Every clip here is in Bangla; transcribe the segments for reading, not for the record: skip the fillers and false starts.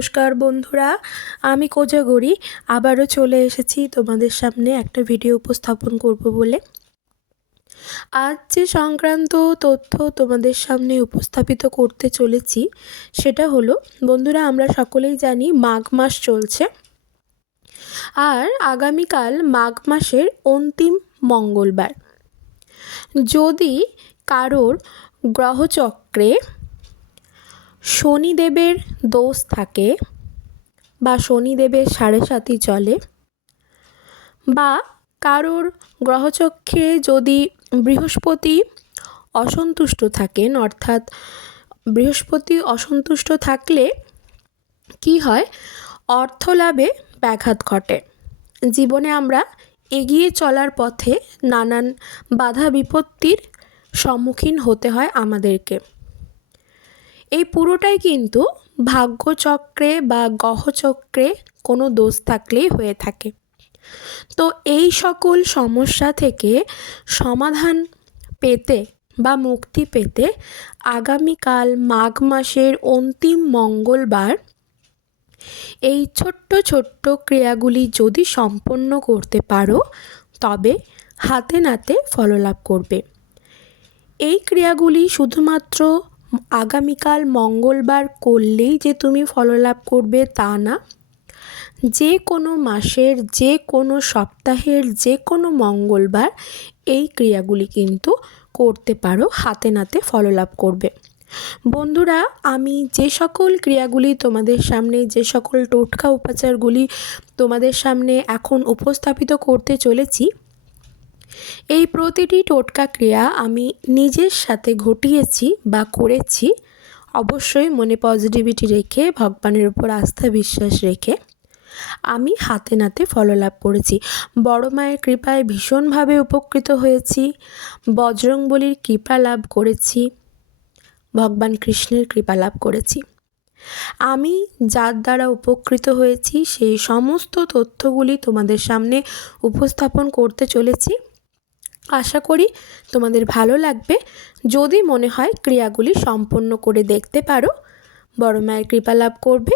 নমস্কার বন্ধুরা, আমি কোজাগরি আবারও চলে এসেছি তোমাদের সামনে একটা ভিডিও উপস্থাপন করব বলে। আজ যে সংক্রান্ত তথ্য তোমাদের সামনে উপস্থাপিত করতে চলেছি সেটা হলো, বন্ধুরা আমরা সকলেই জানি মাঘ মাস চলছে, আর আগামীকাল মাঘ মাসের অন্তিম মঙ্গলবার। যদি কারোর গ্রহচক্রে শনিদেবের দোষ থাকে বা শনিদেবের সাড়ে সাতি চলে, বা কারোর গ্রহচক্রে যদি বৃহস্পতি অসন্তুষ্ট থাকেন, অর্থাৎ বৃহস্পতি অসন্তুষ্ট থাকলে কি হয়, অর্থলাভে ব্যাঘাত ঘটে। জীবনে আমরা এগিয়ে চলার পথে নানান বাধা বিপত্তির সম্মুখীন হতে হয় আমাদেরকে। এই পুরোটাই কিন্তু ভাগ্যচক্রে বা গ্রহচক্রে কোনো দোষ থাকলেই হয়ে থাকে। তো এই সকল সমস্যা থেকে সমাধান পেতে বা মুক্তি পেতে আগামীকাল মাঘ মাসের অন্তিম মঙ্গলবার এই ছোট্ট ছোট্ট ক্রিয়াগুলি যদি সম্পন্ন করতে পারো তবে হাতে নাতে ফললাভ করবে। এই ক্রিয়াগুলি শুধুমাত্র আগামীকাল মঙ্গলবার করলেই যে তুমি ফললাভ করবে তা না, যে কোনো মাসের যে কোনো সপ্তাহের যে কোনো মঙ্গলবার এই ক্রিয়াগুলি কিন্তু করতে পারো, হাতে নাতে ফললাভ করবে। বন্ধুরা, আমি যে সকল ক্রিয়াগুলি তোমাদের সামনে, যে সকল টোটকা উপাচারগুলি তোমাদের সামনে এখন উপস্থাপিত করতে চলেছি, এই প্রতিটি টোটকা ক্রিয়া আমি নিজের সাথে ঘটিয়েছি বা করেছি, অবশ্যই মনে পজিটিভিটি রেখে, ভগবানের উপর আস্থা বিশ্বাস রেখে আমি হাতে নাতে ফললাভ করেছি। বড় মায়ের কৃপায় ভীষণভাবে উপকৃত হয়েছি, বজরংবলীর কৃপা লাভ করেছি, ভগবান কৃষ্ণের কৃপা লাভ করেছি। আমি যার দ্বারা উপকৃত হয়েছি সেই সমস্ত তথ্যগুলি তোমাদের সামনে উপস্থাপন করতে চলেছি। আশা করি তোমাদের ভালো লাগবে। যদি মনে হয় ক্রিয়াগুলি সম্পন্ন করে দেখতে পারো, বড় মায়ের কৃপা লাভ করবে,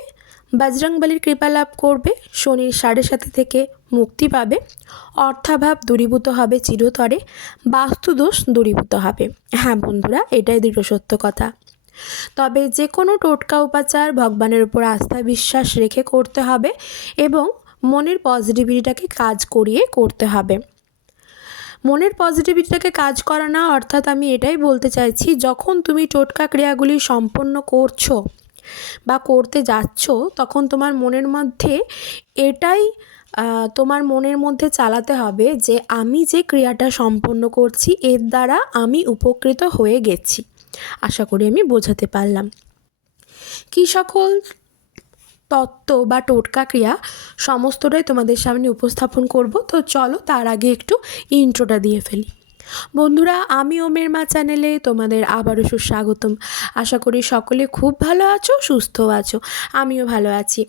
বজরংবলীর কৃপা লাভ করবে, শনির সাড়ে সাতি থেকে মুক্তি পাবে, অর্থাভাব দূরীভূত হবে চিরতরে, বাস্তুদোষ দূরীভূত হবে। হ্যাঁ বন্ধুরা, এটাই দৃঢ় সত্য কথা। তবে যে কোনো টোটকা উপাচার ভগবানের উপর আস্থা বিশ্বাস রেখে করতে হবে এবং মনের পজিটিভিটিটাকে কাজ করিয়ে করতে হবে। মনের পজিটিভিটিটাকে কাজ করা না, অর্থাৎ আমি এটাই বলতে চাইছি, যখন তুমি টোটকা ক্রিয়াগুলি সম্পন্ন করছো বা করতে যাচ্ছ, তখন তোমার মনের মধ্যে এটাই তোমার মনের মধ্যে চালাতে হবে যে আমি যে ক্রিয়াটা সম্পন্ন করছি এর দ্বারা আমি উপকৃত হয়ে গেছি। আশা করি আমি বোঝাতে পারলাম। কী সকল তত্ত্ব বা টোটকা ক্রিয়া সমস্তটাই তোমাদের সামনে উপস্থাপন করব। তো চলো তার আগে একটু ইন্ট্রোটা দিয়ে ফেলি। বন্ধুরা, আমি ওমের মা চ্যানেলে তোমাদের আবারও সুস্বাগতম। আশা করি সকলে খুব ভালো আছো, সুস্থ আছো, আমিও ভালো আছি।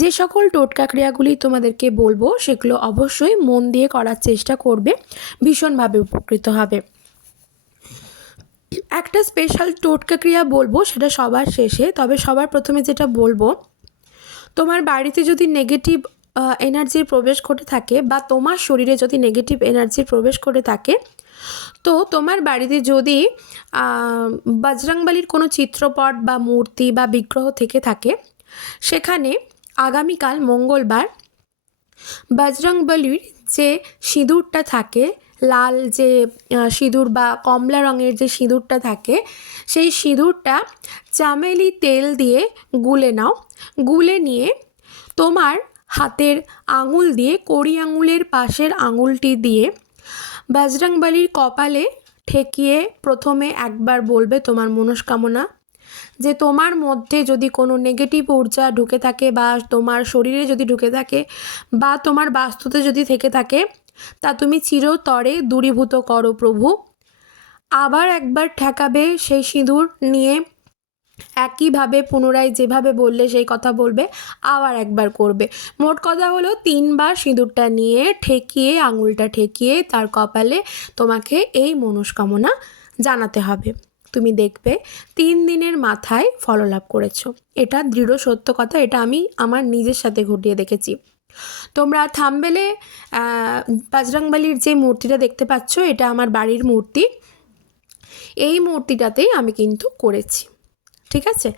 যে সকল টোটকা ক্রিয়াগুলি তোমাদেরকে বলবো সেগুলো অবশ্যই মন দিয়ে করার চেষ্টা করবে, ভীষণভাবে উপকৃত হবে। একটা স্পেশাল টোটকা ক্রিয়া বলবো, সেটা সবার শেষে। তবে সবার প্রথমে যেটা বলবো, তোমার বাড়িতে যদি নেগেটিভ এনার্জির প্রবেশ করে থাকে বা তোমার শরীরে যদি নেগেটিভ এনার্জির প্রবেশ করে থাকে, তো তোমার বাড়িতে যদি বজরংবলীর কোনো চিত্রপট বা মূর্তি বা বিগ্রহ থেকে থাকে, সেখানে আগামীকাল মঙ্গলবার বজরংবলীর যে সিঁদুরটা থাকে, লাল যে সিঁদুর বা কমলা রঙের যে সিঁদুরটা থাকে, সেই সিঁদুরটা চামেলি তেল দিয়ে গুলে নাও। গুলে নিয়ে তোমার হাতের আঙুল দিয়ে, কড়ি আঙুলের পাশের আঙুলটি দিয়ে বজরংবলীর কপালে ঠেকিয়ে প্রথমে একবার বলবে তোমার মনস্কামনা, যে তোমার মধ্যে যদি কোনো নেগেটিভ ঊর্জা ঢুকে থাকে বা তোমার শরীরে যদি ঢুকে থাকে বা তোমার বাস্তুতে যদি থেকে থাকে, তা তুমি চিরতরে দূরীভূত করো প্রভু। আবার একবার ঠেকাবে সেই সিঁদুর নিয়ে, একইভাবে পুনরায় যেভাবে বললে সেই কথা বলবে, আবার একবার করবে। মোট কথা হলো 3 বার সিঁদুরটা নিয়ে ঠেকিয়ে, আঙুলটা ঠেকিয়ে তার কপালে তোমাকে এই মনস্কামনা জানাতে হবে। তুমি দেখবে 3 দিনের মাথায় ফললাভ করেছো। এটা দৃঢ় সত্য কথা, এটা আমি আমার নিজের সাথে ঘটিয়ে দেখেছি। তোমরা থাম্বনেলে বজরংবলীর যে মূর্তিটা দেখতে পাচ্ছ, এটা আমার বাড়ির মূর্তি। এই মূর্তিটাতেই আমি কিন্তু করেছি, ঠিক আছে।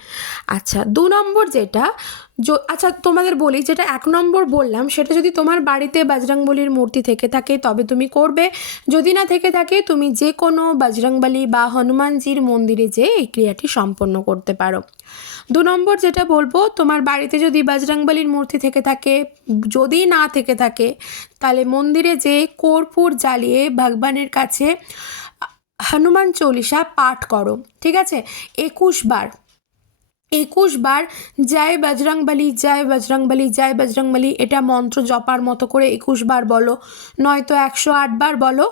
আচ্ছা, 2 নম্বর যেটা আচ্ছা তোমাদের বলি, যেটা 1 নম্বর বললাম সেটা যদি তোমার বাড়িতে বজরংবলীর মূর্তি থেকে থাকে তবে তুমি করবে, যদি না থেকে থাকে তুমি যে কোনো বজরংবলী বা হনুমানজির মন্দিরে যেয়ে এই ক্রিয়াটি সম্পন্ন করতে পারো। 2 নম্বর যেটা বলবো, তোমার বাড়িতে যদি বজরংবলীর মূর্তি থেকে থাকে, যদি না থেকে থাকে তাহলে মন্দিরে যেয়ে কর্পূর জ্বালিয়ে ভগবানের কাছে হনুমান চল্লিশা পাঠ করো, ঠিক আছে। 21 বার জয় বজরংবলী, জয় বজরংবলী, জয় বজরংবলী, এটা মন্ত্র জপার মতো করে 21 বার বলো, নয়তো 108 বার বলো।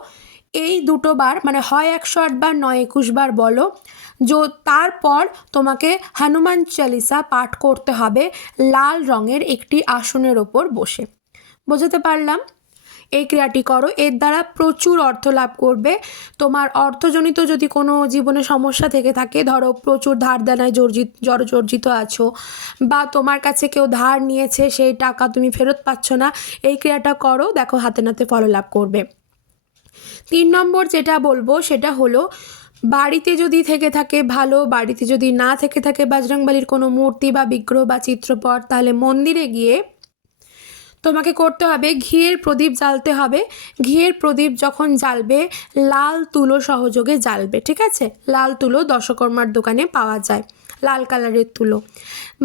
এই দুটো বার মানে হয় 108 বার নয় 21 বার বলো। তারপর তোমাকে হনুমান চালিসা পাঠ করতে হবে লাল রঙের একটি আসনের ওপর বসে। বোঝাতে পারলাম? এই ক্রিয়াটি করো, এর দ্বারা প্রচুর অর্থ লাভ করবে। তোমার অর্থজনিত যদি কোনো জীবনে সমস্যা থেকে থাকে, ধরো প্রচুর ধার দেনায় জর্জরিত আছো, বা তোমার কাছে কেউ ধার নিয়েছে সেই টাকা তুমি ফেরত পাচ্ছ না, এই ক্রিয়াটা করো, দেখো হাতে নাতে ফল লাভ করবে। 3 নম্বর যেটা বলবো সেটা হলো, বাড়িতে যদি থেকে থাকে ভালো, বাড়িতে যদি না থেকে থাকে বজরংবলীর কোনো মূর্তি বা বিগ্রহ বা চিত্রপট, তাহলে মন্দিরে গিয়ে তোমাকে করতে হবে ঘিয়ের প্রদীপ জ্বালতে হবে। ঘিয়ের প্রদীপ যখন জ্বালবে লাল তুলো সহযোগে জ্বালবে, ঠিক আছে। লাল তুলো দশকর্মার দোকানে পাওয়া যায়, লাল কালারের তুলো,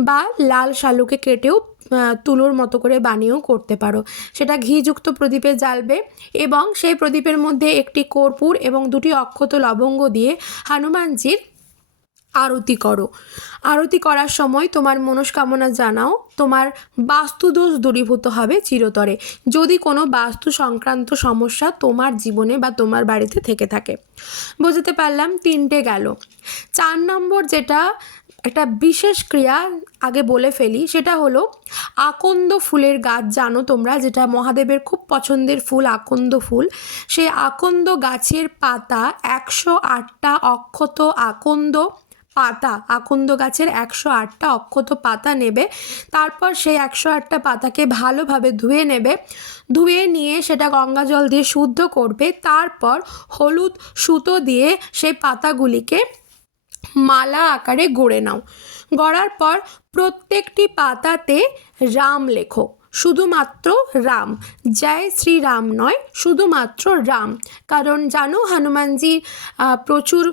বা লাল শালুকে কেটেও তুলোর মতো করে বানিয়েও করতে পারো। সেটা ঘিযুক্ত প্রদীপে জ্বালবে এবং সেই প্রদীপের মধ্যে একটি কর্পূর এবং 2টি অক্ষত লবঙ্গ দিয়ে হনুমানজির আরতি করো। আরতি করার সময় তোমার মনস্কামনা জানাও, তোমার বাস্তুদোষ দূরীভূত হবে চিরতরে, যদি কোনো বাস্তু সংক্রান্ত সমস্যা তোমার জীবনে বা তোমার বাড়িতে থেকে থাকে। বুঝতে পারলাম? 3টে গেল। 4 নম্বর যেটা একটা বিশেষ ক্রিয়া আগে বলে ফেলি, সেটা হলো আকন্দ ফুলের গাছ, জানো তোমরা, যেটা মহাদেবের খুব পছন্দের ফুল আকন্দ ফুল। সেই আকন্দ গাছের পাতা 108টা অক্ষত আকন্দ গাছের 108টা অক্ষত পাতা নেবে। তারপর সেই 108টা পাতাকে ভালোভাবে ধুয়ে নেবে, ধুয়ে নিয়ে সেটা গঙ্গা জল দিয়ে শুদ্ধ করবে। তারপর হলুদ সুতো দিয়ে সেই পাতাগুলিকে মালা আকারে গড়ে নাও। গড়ার পর প্রত্যেকটি পাতাতে রাম লেখো, শুধুমাত্র রাম, জয় শ্রীরাম নয়, শুধুমাত্র রাম। কারণ জানো হনুমানজি প্রচুর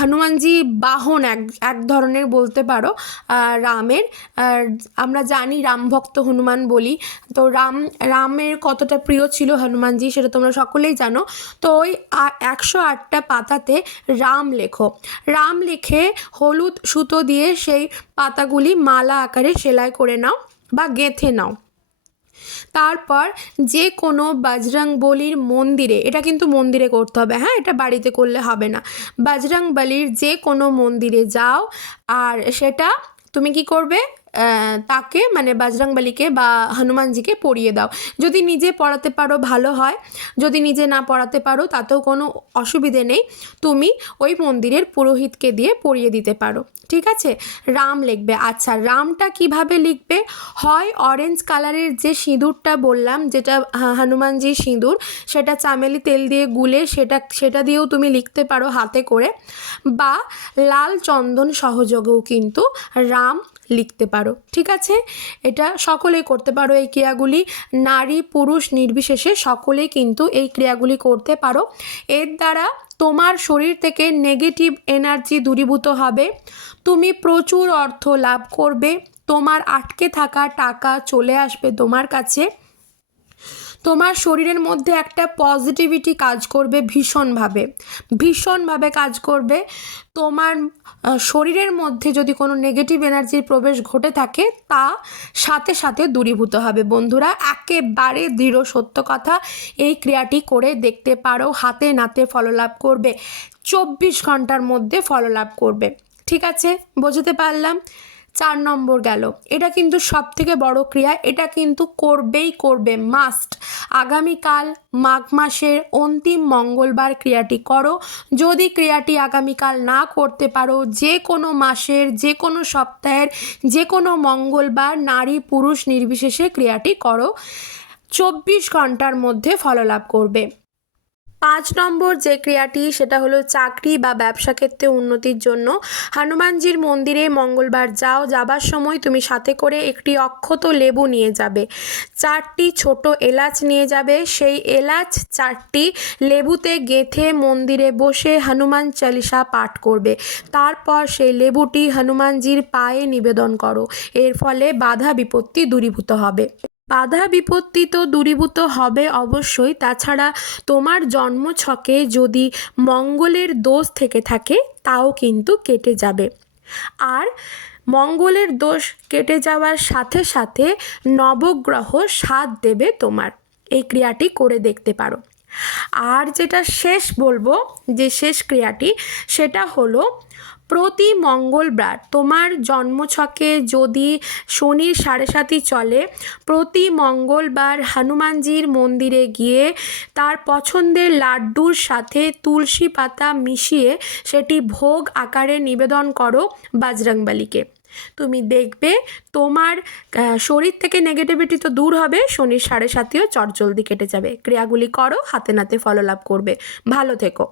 হনুমানজি বাহন এক ধরনের বলতে পারো রামের। আমরা জানি রামভক্ত হনুমান বলি, তো রামের কতটা প্রিয় ছিল হনুমানজি সেটা তোমরা সকলেই জানো। তো ওই 108টা পাতাতে রাম লেখো, রাম লিখে হলুদ সুতো দিয়ে সেই পাতাগুলি মালা আকারে সেলাই করে নাও বা গেঁথে নাও। তারপর যে কোনো বজরংবলীর মন্দিরে, এটা কিন্তু মন্দিরে করতে হবে, হ্যাঁ, এটা বাড়িতে করলে হবে না। বজরংবলীর যে কোনো মন্দিরে যাও, আর সেটা তুমি কি করবে, তাকে মানে বজরংবলীকে বা হনুমানজিকে পরিয়ে দাও। যদি নিজে পড়াতে পারো ভালো হয়, যদি নিজে না পড়াতে পারো তাতেও কোনো অসুবিধে নেই, তুমি ওই মন্দিরের পুরোহিতকে দিয়ে পরিয়ে দিতে পারো, ঠিক আছে। রাম লিখবে। আচ্ছা, রামটা কিভাবে লিখবে? হয় অরেঞ্জ কালারের যে সিঁদুরটা বললাম, যেটা হনুমানজির সিঁদুর, সেটা চামেলি তেল দিয়ে গুলে সেটা দিয়েও তুমি লিখতে পারো হাতে করে, বা লাল চন্দন সহযোগেও কিন্তু রাম লিখতে পারো, ঠিক আছে। এটা সকলেই করতে পারো এই ক্রিয়াগুলি, নারী পুরুষ নির্বিশেষে সকলেই কিন্তু এই ক্রিয়াগুলি করতে পারো। এর দ্বারা তোমার শরীর থেকে নেগেটিভ এনার্জি দূরীভূত হবে, তুমি প্রচুর অর্থ লাভ করবে, তোমার আটকে থাকা টাকা চলে আসবে তোমার কাছে, তোমার শরীরের মধ্যে একটা পজিটিভিটি কাজ করবে, ভীষণভাবে কাজ করবে। তোমার শরীরের মধ্যে যদি কোনো নেগেটিভ এনার্জির প্রবেশ ঘটে থাকে তা সাথে সাথে দূরীভূত হবে। বন্ধুরা, একেবারে দৃঢ় সত্য কথা, এই ক্রিয়াটি করে দেখতে পারো, হাতে নাতে ফললাভ করবে, 24 ঘন্টার মধ্যে ফললাভ করবে, ঠিক আছে। বোঝাতে পারলাম? 4 নম্বর গেল, এটা কিন্তু সবথেকে বড় ক্রিয়া, এটা কিন্তু করবেই করবে, মাস্ট। আগামীকাল মাঘ মাসের অন্তিম মঙ্গলবার ক্রিয়াটি করো। যদি ক্রিয়াটি আগামীকাল না করতে পারো, যে কোনো মাসের, যে কোনো সপ্তাহের, যে কোনো মঙ্গলবার, নারী পুরুষ নির্বিশেষে ক্রিয়াটি করো, 24 ঘন্টার মধ্যে ফললাভ করবে। 5 নম্বর যে ক্রিয়াটি, সেটা হলো চাকরি বা ব্যবসা ক্ষেত্রে উন্নতির জন্য হনুমানজির মন্দিরে মঙ্গলবার যাও। যাবার সময় তুমি সাথে করে একটি অক্ষত লেবু নিয়ে যাবে, 4টি ছোট এলাচ নিয়ে যাবে। সেই এলাচ 4টি লেবুতে গেঁথে মন্দিরে বসে হনুমান চালিসা পাঠ করবে। তারপর সেই লেবুটি হনুমানজির পায়ে নিবেদন করো। এর ফলে বাধা বিপত্তি দূরীভূত হবে। বাধা বিপত্তি তো দূরীভূত হবে অবশ্যই, তাছাড়া তোমার জন্মছকে যদি মঙ্গলের দোষ থেকে থাকে তাও কিন্তু কেটে যাবে। আর মঙ্গলের দোষ কেটে যাওয়ার সাথে সাথে নবগ্রহ সাথ দেবে তোমার। এই ক্রিয়াটি করে দেখতে পারো। আর যেটা শেষ বলবো, যে শেষ ক্রিয়াটি, সেটা হলো প্রতি মঙ্গলবার তোমার জন্মছকে যদি শনির 7.5 চলে, প্রতি মঙ্গলবার হনুমানজির মন্দিরে গিয়ে তার পছন্দের লাড্ডুর সাথে তুলসী পাতা মিশিয়ে সেটি ভোগ আকারে নিবেদন করো বজরংবলীকে। তুমি দেখবে তোমার শরীর থেকে নেগেটিভিটি তো দূর হবে, শনির 7.5ও চটজলদি কেটে যাবে। ক্রিয়াগুলি করো, হাতে নাতে ফললাভ করবে। ভালো থেকো।